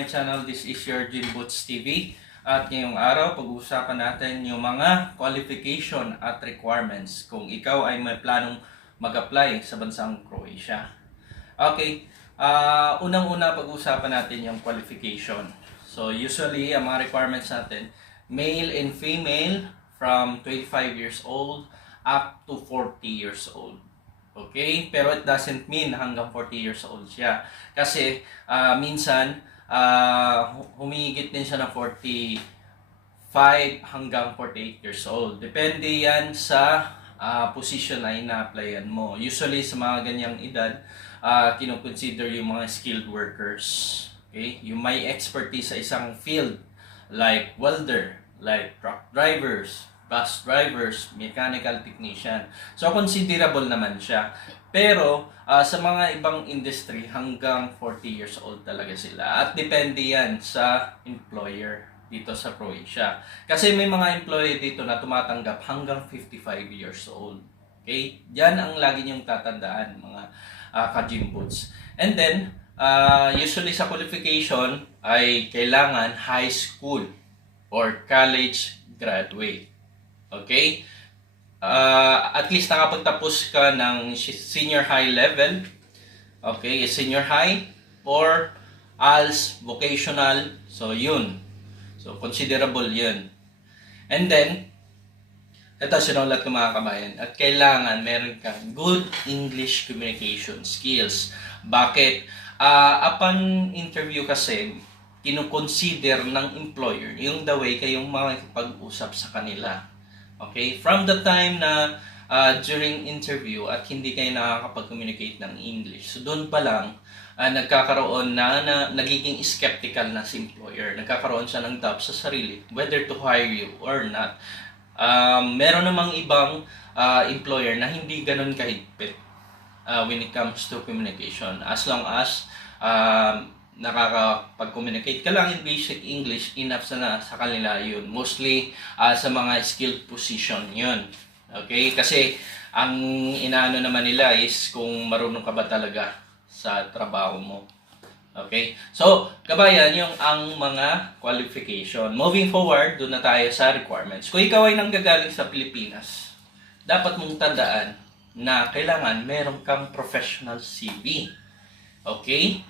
my channel. This is your Jimboots TV. At ngayong araw, pag-uusapan natin yung mga qualification at requirements kung ikaw ay may planong mag-apply sa bansang Croatia. Okay, unang-una pag-uusapan natin yung qualification. So usually, ang mga requirements natin, male and female from 25 years old up to 40 years old. Okay? Pero it doesn't mean hanggang 40 years old siya. Kasi minsan, humigit din siya ng 45 hanggang 48 years old. Depende yan sa position na ina-applyan mo. Usually sa mga ganyang edad, kinoconsider yung mga skilled workers. Okay? Yung may expertise sa isang field, like welder, like truck drivers, bus drivers, mechanical technician. So, considerable naman siya. Pero, sa mga ibang industry, hanggang 40 years old talaga sila. At depende yan sa employer dito sa Croatia. Kasi may mga employee dito na tumatanggap hanggang 55 years old. Okay? Yan ang lagi niyong tatandaan, mga ka-Jimboots. And then, usually sa qualification ay kailangan high school or college graduate. Okay? At least nakapagtapos ka ng senior high level. Okay? Senior high or ALS, vocational. So, yun. So, considerable yun. And then, ito sinulat ko mga kabayan. At kailangan meron kang good English communication skills. Bakit? Upon interview kasi, kinukonsider ng employer yung the way kayong makikipag-usap sa kanila. Okay? From the time na during interview at hindi kayo nakakapag-communicate ng English. So doon pa lang, nagkakaroon na nagiging skeptical na si employer. Nagkakaroon siya ng doubt sa sarili whether to hire you or not. Meron namang ibang employer na hindi ganun kahigpit when it comes to communication. As long as nakakapag-communicate ka lang in basic English, enough na sa kanila yun. Mostly sa mga skilled position yun. Okay? Kasi ang inaano naman nila is kung marunong ka ba talaga sa trabaho mo. Okay? So, kabayan, yung ang mga qualification. Moving forward, doon na tayo sa requirements. Kung ikaw ay nanggagaling sa Pilipinas, dapat mong tandaan na kailangan meron kang professional CV. Okay?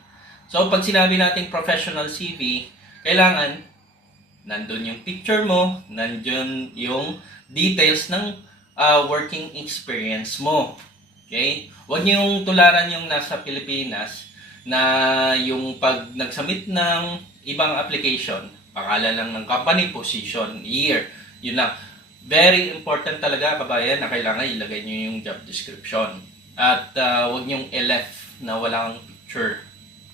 So, pag sinabi nating professional CV, kailangan nandun yung picture mo, nandun yung details ng working experience mo. Okay? Huwag niyong tularan yung nasa Pilipinas na yung pag nagsubmit ng ibang application, pangalan lang ng company, position, year, yun lang. Very important talaga, kabayan, na kailangan ilagay niyo yung job description. At huwag niyong i-left na walang picture.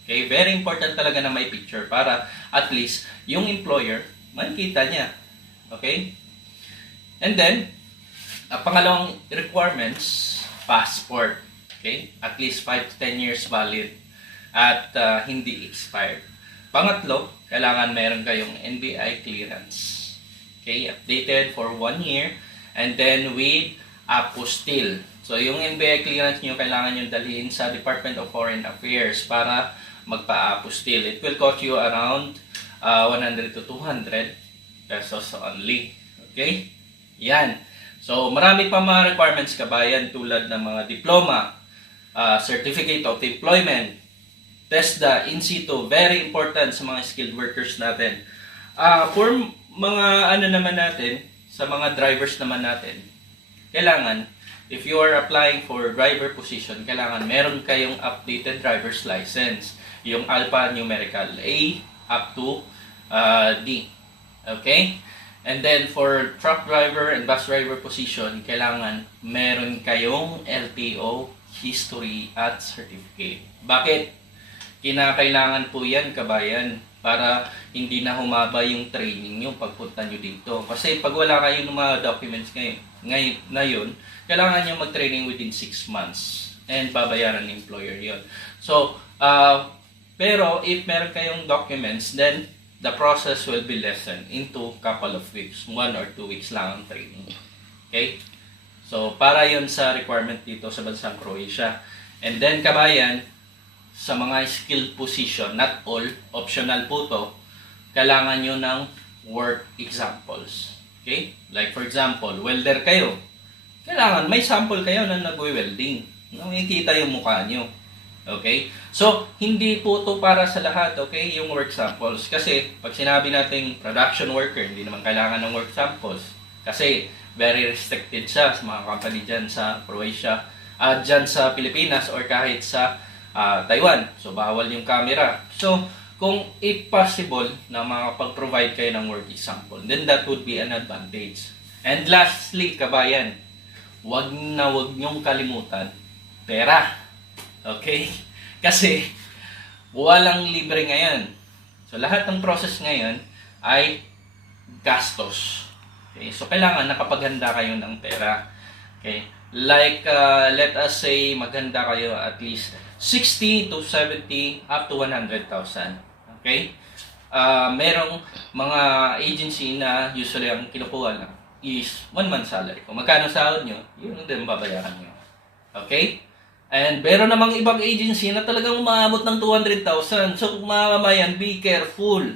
Okay, very important talaga na may picture para at least yung employer makikita niya. Okay? And then, pangalawang requirements, passport. Okay? At least 5 to 10 years valid at hindi expired. Pangatlo, kailangan meron kayong NBI clearance. Okay? Updated for 1 year and then with apostille. So, yung NBI clearance nyo, kailangan nyo dalhin sa Department of Foreign Affairs para magpa-apostille. It will cost you around 100 to 200 pesos only. Okay? Yan. So, marami pa mga requirements, kabayan, tulad ng mga diploma, certificate of employment, TESDA, in situ, very important sa mga skilled workers natin. For mga ano naman natin, sa mga drivers naman natin, kailangan, if you are applying for driver position, kailangan meron kayong updated driver's license. Yung alphanumerical A up to D. Okay? And then for truck driver and bus driver position, kailangan meron kayong LTO, history at certificate. Bakit? Kinakailangan po yan, kabayan, para hindi na humaba yung training nyo pagpunta nyo dito. Kasi pag wala kayong mga documents ngayon, kailangan nyo mag-training within 6 months. And babayaran ng employer yon. So, pero if meron kayong documents, then the process will be lessened into couple of weeks. 1 or 2 weeks lang ang training. Okay? So, para yon sa requirement dito sa bansang Croatia. And then, kabayan, sa mga skilled position, not all, optional po to, kailangan nyo ng work examples. Okay? Like for example, welder kayo. Kailangan may sample kayo na nagwe-welding. Nakikita yung mukha nyo. Okay? So, hindi po to para sa lahat, okay? Yung work samples. Kasi, pag sinabi nating production worker, hindi naman kailangan ng work samples. Kasi, very restricted siya sa mga company dyan sa Croatia, dyan sa Pilipinas, or kahit sa Taiwan. So, bawal yung camera. So, kung if possible na makapag-provide kayo ng work example, then that would be an advantage. And lastly, kabayan, wag nyong kalimutan, pera. Okay? Kasi, walang libre ngayon. So, lahat ng process ngayon ay gastos. Okay? So, kailangan nakapaghanda kayo ng pera. Okay? Like, let us say, maghanda kayo at least 60 to 70 up to 100,000. Okay? Merong mga agency na usually ang kinukuha lang is 1 month salary. Kung magkano sahod nyo, yun din babayaran nyo. Okay? And meron namang ibang agency na talagang umaabot ng 200,000. So, kung mga kamayan, be careful.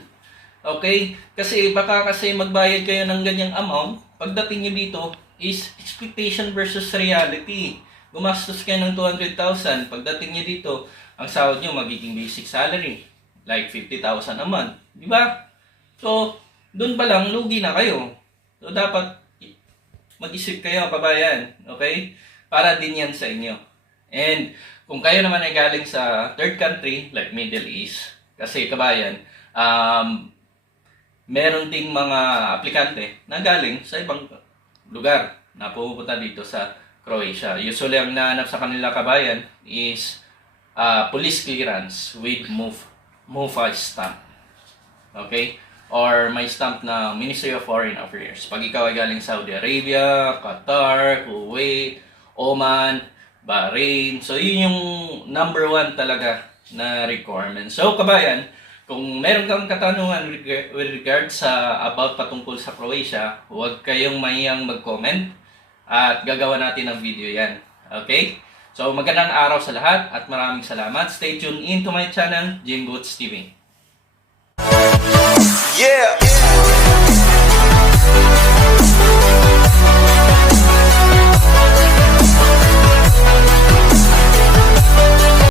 Okay? Kasi baka kasi magbayad kayo ng ganyang amount, pagdating nyo dito is expectation versus reality. Gumastos kayo ng 200,000, pagdating nyo dito, ang sahod nyo magiging basic salary. Like 50,000 a month. Di ba? So, doon pa lang, lugi na kayo. So, dapat mag-isip kayo, kabayan. Okay? Para din yan sa inyo. And, kung kayo naman ay galing sa third country, like Middle East, kasi kabayan, meron ding mga aplikante na galing sa ibang lugar na pupunta dito sa Croatia. Usually, ang nahanap sa kanila kabayan is police clearance with MOFA stamp. Okay? Or may stamp na Ministry of Foreign Affairs. Pag ikaw ay galing Saudi Arabia, Qatar, Kuwait, Oman, Bahrain. So, yun yung number 1 talaga na requirement. So, kabayan, kung meron kang katanungan with regard sa about patungkol sa Croatia, huwag kayong mahiyang mag-comment at gagawa natin ng video yan. Okay? So, magandang araw sa lahat at maraming salamat. Stay tuned into my channel, Jim Boots TV. Yeah.